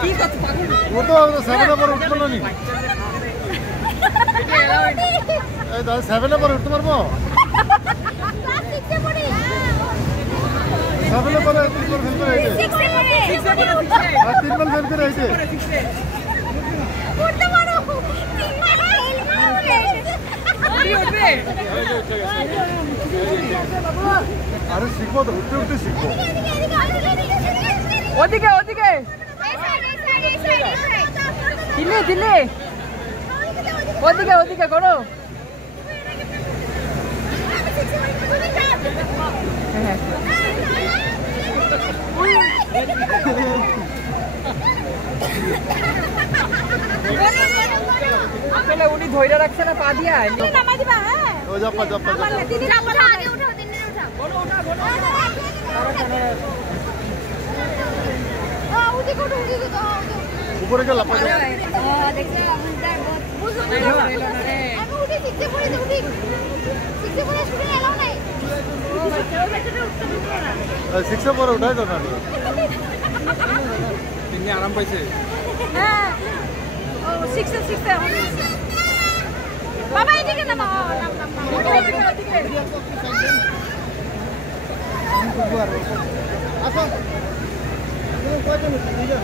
ও তো 7 পরে উঠতে পারলো নি। এই দাদা 7 পরে উঠতে পারবো? 7 পরে 3 বল ফেল করে আইছে। 3 বল ফেল করে আইছে। উঠতে পারো। 3 বল উঠবে। আরে শিখবো তো, উঠতে উঠতে শিখবো। ওদিকে ওদিকে দিলে দিলে ওদিকে ওদিকে করো। আসলে উনি ধৈর্য রাখছে না পা দিয়া। ও জাপা জাপা আগে উঠাও, দিনে উঠাও। উঠে উপরে গেল লাপা। দেখছো আমি উঠে শিখতে পড়ে উঠি। শিখতে পড়ে শুনে এলাও নাই। ও বাচ্চা উঠতে পারে না। 6 পরে উঠাই তো না। তিনি আরাম পাইছে। হ্যাঁ ও শিখতে বাবা এদিকে নামা। আসো। তুমি কয়জন? 2 জন।